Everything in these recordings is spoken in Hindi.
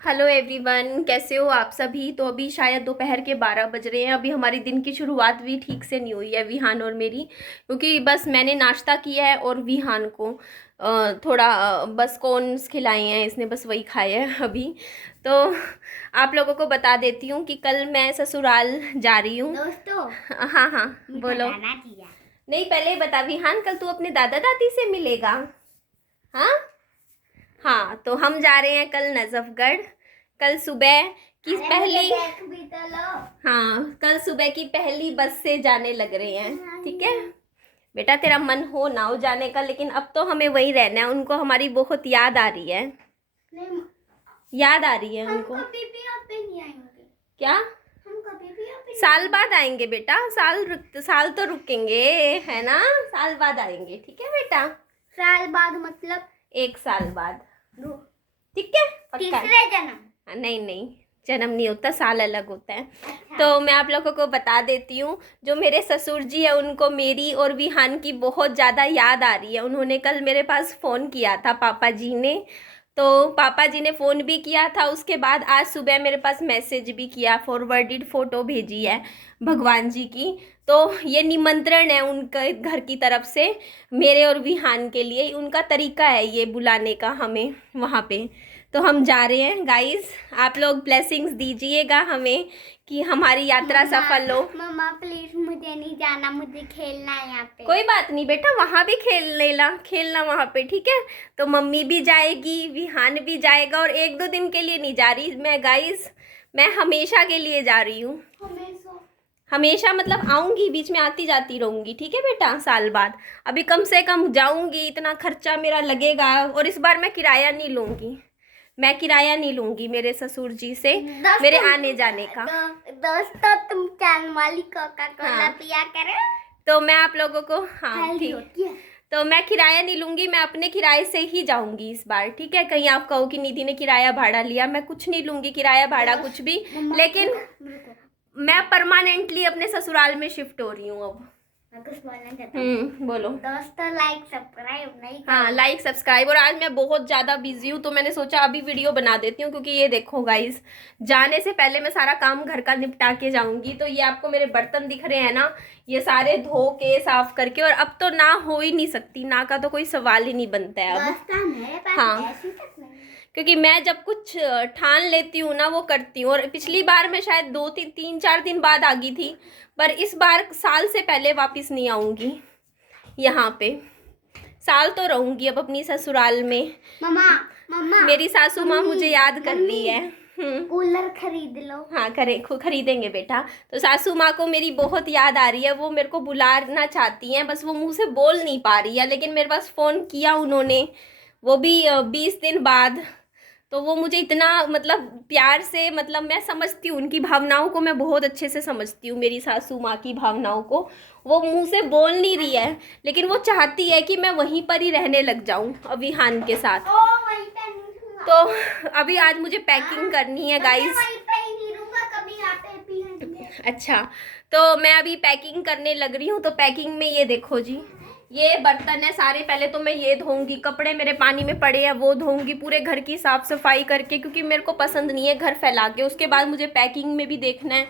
हेलो एवरीवन, कैसे हो आप सभी। तो अभी शायद दोपहर के 12 बज रहे हैं। अभी हमारी दिन की शुरुआत भी ठीक से नहीं हुई है विहान और मेरी, क्योंकि बस मैंने नाश्ता किया है और विहान को थोड़ा बस कॉर्न्स खिलाए हैं इसने, बस वही खाया है अभी। तो आप लोगों को बता देती हूँ कि कल मैं ससुराल जा रही हूँ दोस्तों। हाँ हाँ बोलो। नहीं, पहले बता विहान, कल तू अपने दादा दादी से मिलेगा? हाँ हाँ, तो हम जा रहे हैं कल नजफगढ़। कल सुबह की पहली हाँ, कल सुबह की पहली बस से जाने लग रहे हैं। ठीक है बेटा, तेरा मन हो ना हो जाने का, लेकिन अब तो हमें वही रहना है। उनको हमारी बहुत याद आ रही है। नहीं, याद आ रही है उनको। हम कभी भी यहाँ पे नहीं आएंगे। क्या? हम कभी भी यहाँ पे साल बाद आएंगे बेटा, साल तो रुकेंगे, है ना। साल बाद आएंगे, ठीक है बेटा। साल बाद मतलब 1 साल बाद, ठीक है पक्का है? तीसरे जन्म। नहीं नहीं, जन्म नहीं होता, साल अलग होता है। अच्छा। तो मैं आप लोगों को बता देती हूँ, जो मेरे ससुर जी है उनको मेरी और विहान की बहुत ज़्यादा याद आ रही है। उन्होंने कल मेरे पास फ़ोन किया था, पापा जी ने। तो पापा जी ने फ़ोन भी किया था, उसके बाद आज सुबह मेरे पास मैसेज भी किया, फॉरवर्डेड फ़ोटो भेजी है भगवान जी की। तो ये निमंत्रण है उनके घर की तरफ से मेरे और विहान के लिए। उनका तरीका है ये बुलाने का हमें वहाँ पे। तो हम जा रहे हैं गाइस, आप लोग ब्लेसिंग्स दीजिएगा हमें कि हमारी यात्रा सफल हो। मम्मा प्लीज, मुझे नहीं जाना, मुझे खेलना है यहाँ पे। कोई बात नहीं बेटा, वहाँ भी खेलना वहाँ पे, ठीक है। तो मम्मी भी जाएगी, विहान भी जाएगा, और 1-2 दिन के लिए नहीं जा रही मैं गाइस, मैं हमेशा के लिए जा रही हूँ। हमेशा मतलब आऊँगी, बीच में आती जाती रहूँगी, ठीक है बेटा, साल बाद। अभी कम से कम जाऊँगी, इतना खर्चा मेरा लगेगा, और इस बार मैं किराया नहीं लूँगी। मैं किराया नहीं लूँगी मेरे ससुर जी से मेरे आने जाने का। दोस्तों, तुम चैन वाली कोका कोला पिया करो। तो मैं आप लोगों को ठीक, तो मैं किराया नहीं लूँगी, मैं अपने किराए से ही जाऊँगी इस बार, ठीक है। कहीं आप कहो कि निधि ने किराया भाड़ा लिया, मैं कुछ नहीं लूँगी किराया भाड़ा कुछ भी, लेकिन मैं परमानेंटली अपने ससुराल में शिफ्ट हो रही हूँ अब। मैं कुछ बोलना चाहता हूँ। बोलो। दोस्तों, लाइक सब्सक्राइब नहीं हाँ, लाइक सब्सक्राइब। और आज मैं बहुत ज़्यादा बिजी हूँ, तो मैंने सोचा अभी वीडियो बना देती हूँ, क्योंकि ये देखो गाइस, जाने से पहले मैं सारा काम घर का निपटा के जाऊँगी। तो ये आपको मेरे बर्तन दिख रहे हैं ना, ये सारे धो के साफ करके, और अब तो ना हो ही नहीं सकती, ना का तो कोई सवाल ही नहीं बनता है अब। हाँ, क्योंकि मैं जब कुछ ठान लेती हूँ ना, वो करती हूँ। और पिछली बार मैं शायद 2-3-4 दिन बाद आ गई थी, पर इस बार साल से पहले वापस नहीं आऊँगी यहाँ पे। साल तो रहूँगी अब अपनी ससुराल में। मम्मा मेरी सासू माँ मुझे याद कर रही है। कूलर खरीद लो। हाँ, खरीदेंगे बेटा। तो सासू माँ को मेरी बहुत याद आ रही है, वो मेरे को बुलाना चाहती हैं, बस वो मुँह से बोल नहीं पा रही है। लेकिन मेरे पास फ़ोन किया उन्होंने, वो भी 20 दिन बाद। तो वो मुझे इतना मतलब प्यार से, मतलब मैं समझती हूँ उनकी भावनाओं को, मैं बहुत अच्छे से समझती हूँ मेरी सासू माँ की भावनाओं को। वो मुंह से बोल नहीं रही है, लेकिन वो चाहती है कि मैं वहीं पर ही रहने लग जाऊँ अविहान के साथ। तो अभी आज मुझे पैकिंग करनी है गाइस। अच्छा, तो मैं अभी पैकिंग करने लग रही हूँ। तो पैकिंग में ये देखो जी, ये बर्तन है सारे। पहले तो मैं ये धोऊंगी, कपड़े मेरे पानी में पड़े हैं वो धोऊंगी, पूरे घर की साफ सफाई करके, क्योंकि मेरे को पसंद नहीं है घर फैला के। उसके बाद मुझे पैकिंग में भी देखना है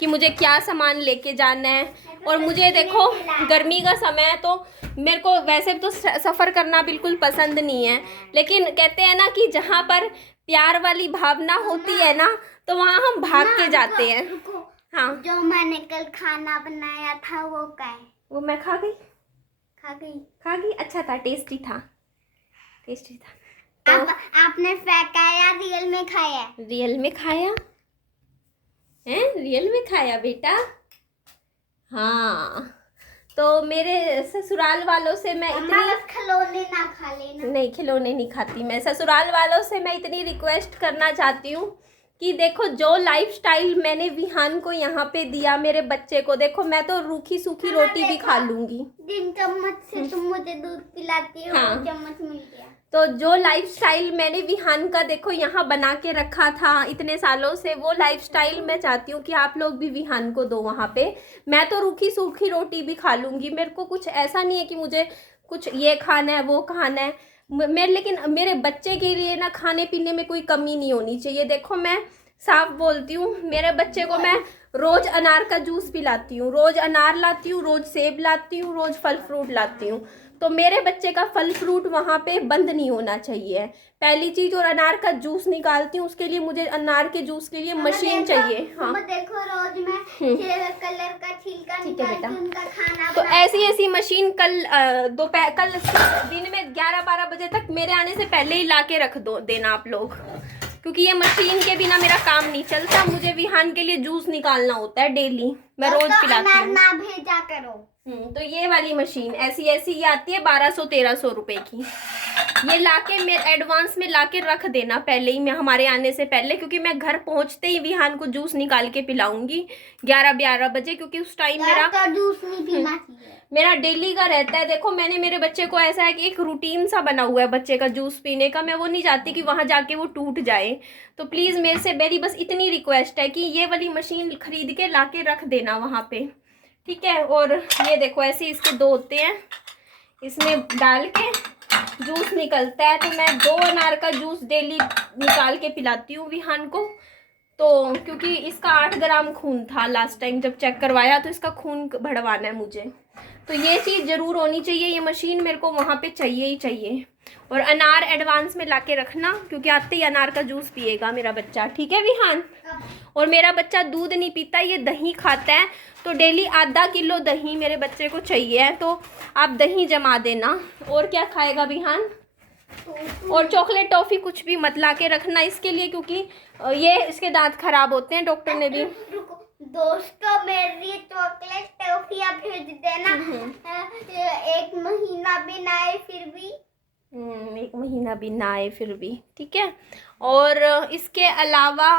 कि मुझे क्या सामान लेके जाना है। और मुझे देखो, गर्मी का समय है, तो मेरे को वैसे तो सफ़र करना बिल्कुल पसंद नहीं है, लेकिन कहते हैं ना कि जहाँ पर प्यार वाली भावना होती है ना, तो वहाँ हम भाग के जाते हैं। हाँ, जो मैंने कल खाना बनाया था वो क्या है? वो मैं खा गई। खा गई। अच्छा था, टेस्टी था। तो आपने फेंका या रियल में खाया? रियल में खाया है, रियल में खाया बेटा। हाँ, तो मेरे ससुराल वालों से मैं इतनी खिलौने ना खा लेना। नहीं, खिलौने नहीं खाती मैं। ससुराल वालों से मैं इतनी रिक्वेस्ट करना चाहती हूँ कि देखो, जो लाइफस्टाइल मैंने विहान को यहाँ पे दिया, मेरे बच्चे को देखो, मैं तो रूखी सूखी रोटी भी खा लूंगी। जिन चम्मच से तुम मुझे दूध पिलाती हो, हाँ, चम्मच मिल गया। तो जो लाइफस्टाइल मैंने विहान का देखो यहाँ बना के रखा था इतने सालों से, वो लाइफस्टाइल मैं चाहती हूँ कि आप लोग भी विहान को दो वहाँ पे। मैं तो रूखी सूखी रोटी भी खा लूँगी, मेरे को कुछ ऐसा नहीं है कि मुझे कुछ ये खाना है वो खाना है। लेकिन मेरे बच्चे के लिए ना खाने पीने में कोई कमी नहीं होनी चाहिए। देखो मैं साफ बोलती हूँ, मेरे बच्चे को मैं रोज अनार का जूस पिलाती हूँ, रोज अनार लाती हूँ, रोज सेब लाती हूँ, रोज फल फ्रूट लाती हूँ। तो मेरे बच्चे का फल फ्रूट वहाँ पे बंद नहीं होना चाहिए, पहली चीज। और अनार का जूस निकालती हूँ, उसके लिए मुझे अनार के जूस के लिए मशीन चाहिए। हाँ देखो रोज मैं कलर का छिलका निकाल के उनका खाना तो ऐसी मशीन कल कल दिन में 11-12 बजे तक मेरे आने से पहले ही ला के रख देना आप लोग, क्योंकि ये मशीन के बिना मेरा काम नहीं चलता। मुझे विहान के लिए जूस निकालना होता है डेली, मैं रोज पिलाती हूँ। ना भेजा करो। तो ये वाली मशीन ऐसी ये आती है 1200-1300 रुपए की। ये लाके मैं एडवांस में लाके रख देना पहले ही, मैं हमारे आने से पहले, क्योंकि मैं घर पहुंचते ही विहान को जूस निकाल के पिलाऊंगी 11-12 बजे, क्योंकि उस टाइम जूस नहीं पीना चाहिए, मेरा डेली का रहता है। देखो मैंने मेरे बच्चे को ऐसा है कि एक रूटीन सा बना हुआ है बच्चे का जूस पीने का, मैं वो नहीं चाहती कि वहां जाके वो टूट जाए। तो प्लीज़ मेरे से मेरी बस इतनी रिक्वेस्ट है कि ये वाली मशीन खरीद के ला के रख देना वहाँ पे, ठीक है। और ये देखो ऐसे इसके 2 होते हैं, इसमें डाल के जूस निकलता है। तो मैं 2 अनार का जूस डेली निकाल के पिलाती हूँ विहान को। तो क्योंकि इसका 8 ग्राम खून था लास्ट टाइम जब चेक करवाया, तो इसका खून बढ़वाना है मुझे, तो ये चीज़ ज़रूर होनी चाहिए। ये मशीन मेरे को वहाँ पे चाहिए ही चाहिए। और अनार एडवांस में लाके रखना, क्योंकि आते ही अनार का जूस पिएगा मेरा बच्चा, ठीक है विहान। और मेरा बच्चा दूध नहीं पीता, ये दही खाता है। तो डेली आधा किलो दही मेरे बच्चे को चाहिए, तो आप दही जमा देना। और क्या खाएगा विहान? और चॉकलेट टॉफ़ी कुछ भी मत ला के रखना इसके लिए, क्योंकि ये इसके दांत खराब होते हैं, डॉक्टर ने भी। दोस्तों मेरी चॉकलेट टॉफियां भेज देना, 1 महीना भी ना आए फिर भी। 1 महीना भी ना आए फिर भी, ठीक है। और इसके अलावा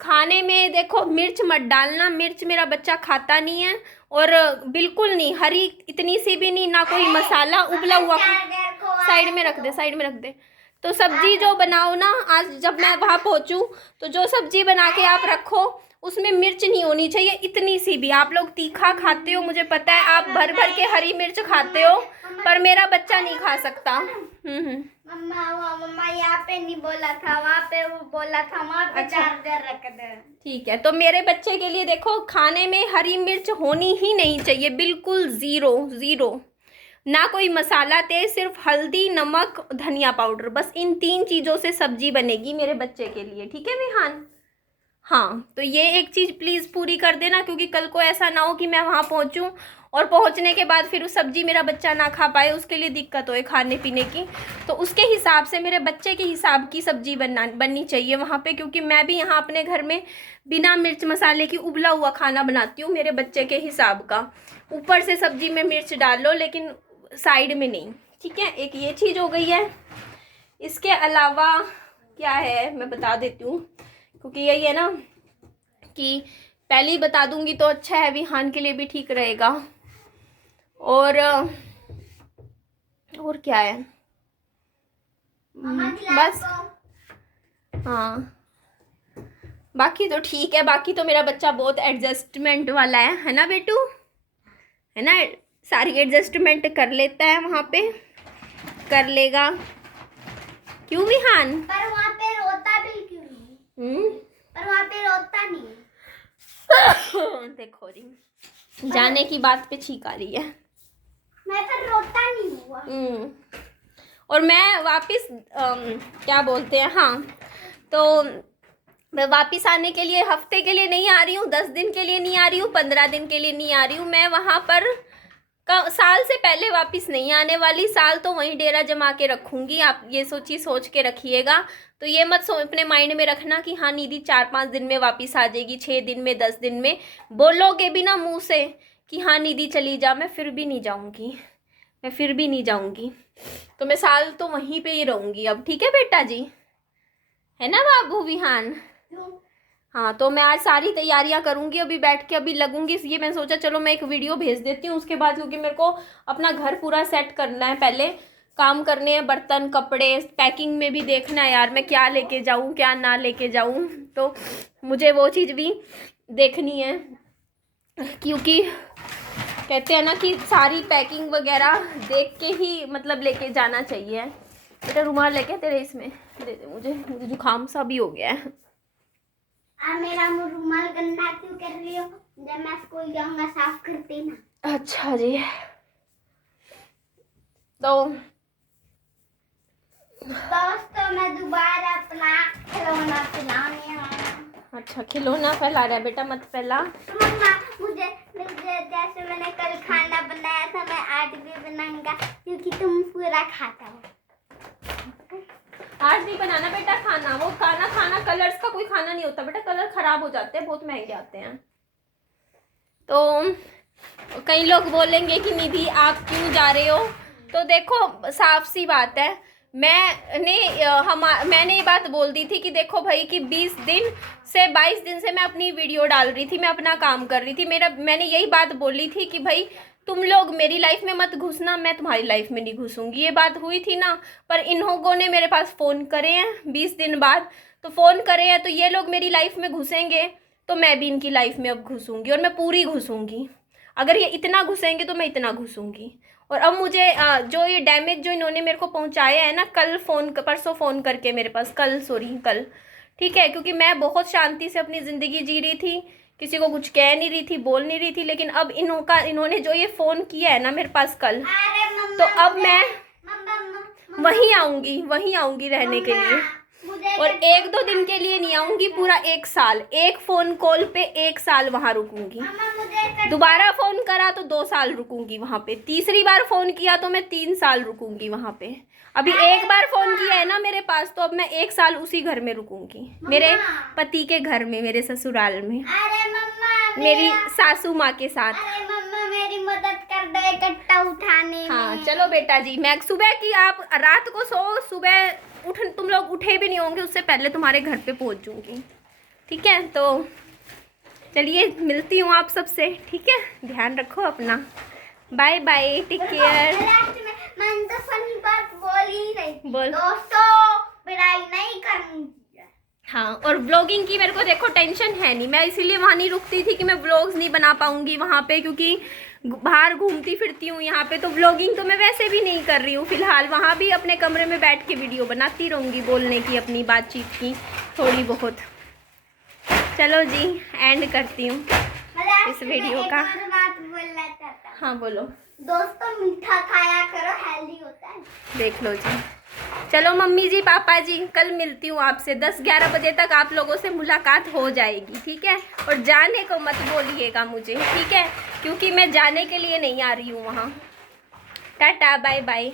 खाने में देखो मिर्च मत डालना, मिर्च मेरा बच्चा खाता नहीं है, और बिल्कुल नहीं, हरी इतनी सी भी नहीं, ना कोई मसाला उबला हुआ। साइड में रख दे, साइड में रख दे। तो सब्जी जो बनाओ ना, आज जब मैं वहाँ पहुँचूँ तो जो सब्जी बना के आप रखो उसमें मिर्च नहीं होनी चाहिए इतनी सी भी। आप लोग तीखा खाते हो, मुझे पता है, आप भर भर के हरी मिर्च खाते हो, पर मेरा बच्चा नहीं खा सकता। मम्मा यहाँ पे नहीं बोला था, वहाँ पे वो बोला था, वहाँ पे चार्जर रख दे। ठीक है, तो मेरे बच्चे के लिए देखो खाने में हरी मिर्च होनी ही नहीं चाहिए, बिल्कुल ज़ीरो, ना कोई मसाला तेज, सिर्फ हल्दी, नमक, धनिया पाउडर, बस इन 3 चीज़ों से सब्जी बनेगी मेरे बच्चे के लिए, ठीक है विहान। हाँ, तो ये एक चीज़ प्लीज़ पूरी कर देना, क्योंकि कल को ऐसा ना हो कि मैं वहाँ पहुँचूँ और पहुँचने के बाद फिर उस सब्जी मेरा बच्चा ना खा पाए, उसके लिए दिक्कत होए खाने पीने की। तो उसके हिसाब से मेरे बच्चे के हिसाब की सब्जी बननी चाहिए वहाँ पे, क्योंकि मैं भी यहाँ अपने घर में बिना मिर्च मसाले की उबला हुआ खाना बनाती हूँ मेरे बच्चे के हिसाब का। ऊपर से सब्जी में मिर्च डाल लो, लेकिन साइड में नहीं, ठीक है। एक ये चीज़ हो गई है। इसके अलावा क्या है मैं बता देती हूँ, क्योंकि यही है ना कि पहले ही बता दूंगी तो अच्छा है, विहान के लिए भी ठीक रहेगा। और क्या है, बस हाँ, बाकी तो ठीक है। बाकी तो मेरा बच्चा बहुत एडजस्टमेंट वाला है ना बेटू, है ना, सारी एडजस्टमेंट कर लेता है, वहाँ पे कर लेगा। क्यों विहान? पर वहाँ पे रोता भी क्यों नहीं? पर वहाँ पे रोता नहीं। देखो जी, जाने की बात पे छींक आ रही है। मैं पर रोता नहीं हुआ। और मैं वापस क्या बोलते हैं, हाँ, तो मैं वापस आने के लिए हफ्ते के लिए नहीं आ रही हूँ, 10 दिन के लिए नहीं आ रही हूँ, 15 दिन के लिए नहीं आ रही हूँ। मैं वहाँ पर साल से पहले वापस नहीं आने वाली, साल तो वहीं डेरा जमा के रखूँगी। आप ये सोच के रखिएगा। तो ये मत अपने माइंड में रखना कि हाँ निधि 4-5 दिन में वापस आ जाएगी, 6 दिन में, 10 दिन में। बोलोगे भी ना मुँह से कि हाँ निधि चली जा, मैं फिर भी नहीं जाऊँगी, तो मैं साल तो वहीं पे ही रहूँगी अब, ठीक है बेटा जी, है ना बाबू विहान। हाँ, तो मैं आज सारी तैयारियां करूंगी, अभी बैठ के अभी लगूंगी। ये मैंने सोचा चलो मैं एक वीडियो भेज देती हूँ उसके बाद, क्योंकि मेरे को अपना घर पूरा सेट करना है, पहले काम करने हैं, बर्तन, कपड़े, पैकिंग में भी देखना है यार मैं क्या लेके जाऊँ क्या ना लेके जाऊँ, तो मुझे वो चीज़ भी देखनी है। क्योंकि कहते हैं ना कि सारी पैकिंग वगैरह देख के ही मतलब लेके जाना चाहिए, बेटा रुमाल लेके तेरे इसमें दे दे मुझे जुकाम सा भी हो गया है। आप मेरा रुमाल गंदा क्यों कर रही हो? जब मैं स्कूल जाऊंगा साफ कर देना। अच्छा जी। तो दोस्तों मैं दोबारा अपना खिलौना खिलाने आया। अच्छा खिलौना फैला रहा है बेटा, मत फैला। तो मम्मा मुझे जैसे मैंने कल खाना बनाया था मैं आज भी बनाऊंगा क्योंकि तुम पूरा खाता हो। आज नहीं बनाना बेटा खाना, वो खाना कलर्स का कोई खाना नहीं होता बेटा, कलर खराब हो जाते हैं, बहुत महंगे आते हैं। तो कई लोग बोलेंगे कि निधि आप क्यों जा रहे हो, तो देखो साफ सी बात है, मैंने ये बात बोल दी थी कि देखो भाई कि 22 दिन से मैं अपनी वीडियो डाल रही थी, मैं अपना काम कर रही थी, मैंने यही बात बोली थी कि भाई तुम लोग मेरी लाइफ में मत घुसना, मैं तुम्हारी लाइफ में नहीं घुसूंगी, ये बात हुई थी ना। पर इन लोगों ने मेरे पास फ़ोन करे हैं 20 दिन बाद, तो फ़ोन करे हैं तो ये लोग मेरी लाइफ में घुसेंगे तो मैं भी इनकी लाइफ में अब घुसूंगी, और मैं पूरी घुसूंगी। अगर ये इतना घुसेंगे तो मैं इतना घुसूंगी। और अब मुझे जो ये डैमेज जो इन्होंने मेरे को पहुंचाया है ना, परसों फ़ोन करके मेरे पास, कल, ठीक है, क्योंकि मैं बहुत शांति से अपनी ज़िंदगी जी रही थी, किसी को कुछ कह नहीं रही थी, बोल नहीं रही थी, लेकिन अब इन्होंने जो ये फ़ोन किया है ना मेरे पास कल, तो अब मैं वहीं आऊँगी रहने के लिए, और 1-2 दिन के लिए नहीं आऊँगी, पूरा 1 साल, एक फ़ोन कॉल पे 1 साल वहाँ रुकूँगी। दोबारा फ़ोन करा तो 2 साल रुकूँगी वहाँ पे, तीसरी बार फ़ोन किया तो मैं 3 साल रुकूँगी वहाँ पे। अभी एक बार फ़ोन किया है ना मेरे पास, तो अब मैं 1 साल उसी घर में रुकूँगी, मेरे पति के घर में, मेरे ससुराल में, अरे मम्मा मेरी सासू माँ के साथ। अरे मम्मा मेरी मदद कर दो एक कट्टा उठाने में। हाँ चलो बेटा जी, मैं सुबह की, आप रात को सो, सुबह तुम लोग उठे भी नहीं होंगे उससे पहले तुम्हारे घर पे पहुँच जाऊँगी, ठीक है। तो चलिए मिलती हूँ आप सबसे, ठीक है, ध्यान रखो अपना, बाय बाय, टेक केयर। मैंने तो फनी बात बोली ही नहीं। बोल। दोस्तों पढ़ाई नहीं करनी। हाँ, और व्लॉगिंग की मेरे को देखो टेंशन है नहीं, मैं इसीलिए वहाँ नहीं रुकती थी कि मैं व्लॉग्स नहीं बना पाऊँगी वहाँ पे, क्योंकि बाहर घूमती फिरती हूँ यहाँ पे, तो व्लॉगिंग तो मैं वैसे भी नहीं कर रही हूँ फिलहाल। वहाँ भी अपने कमरे में बैठ के वीडियो बनाती रहूँगी, बोलने की, अपनी बातचीत की थोड़ी बहुत। चलो जी, एंड करती हूँ इस वीडियो का। बात बोलना चाहता हूँ। हाँ बोलो। दोस्तों मीठा खाया करो, हेल्दी होता है। देख लो जी। चलो मम्मी जी, पापा जी, कल मिलती हूँ आपसे 10-11 बजे तक, आप लोगों से मुलाकात हो जाएगी, ठीक है। और जाने को मत बोलिएगा मुझे, ठीक है, क्योंकि मैं जाने के लिए नहीं आ रही हूँ वहाँ। टाटा बाय बाय।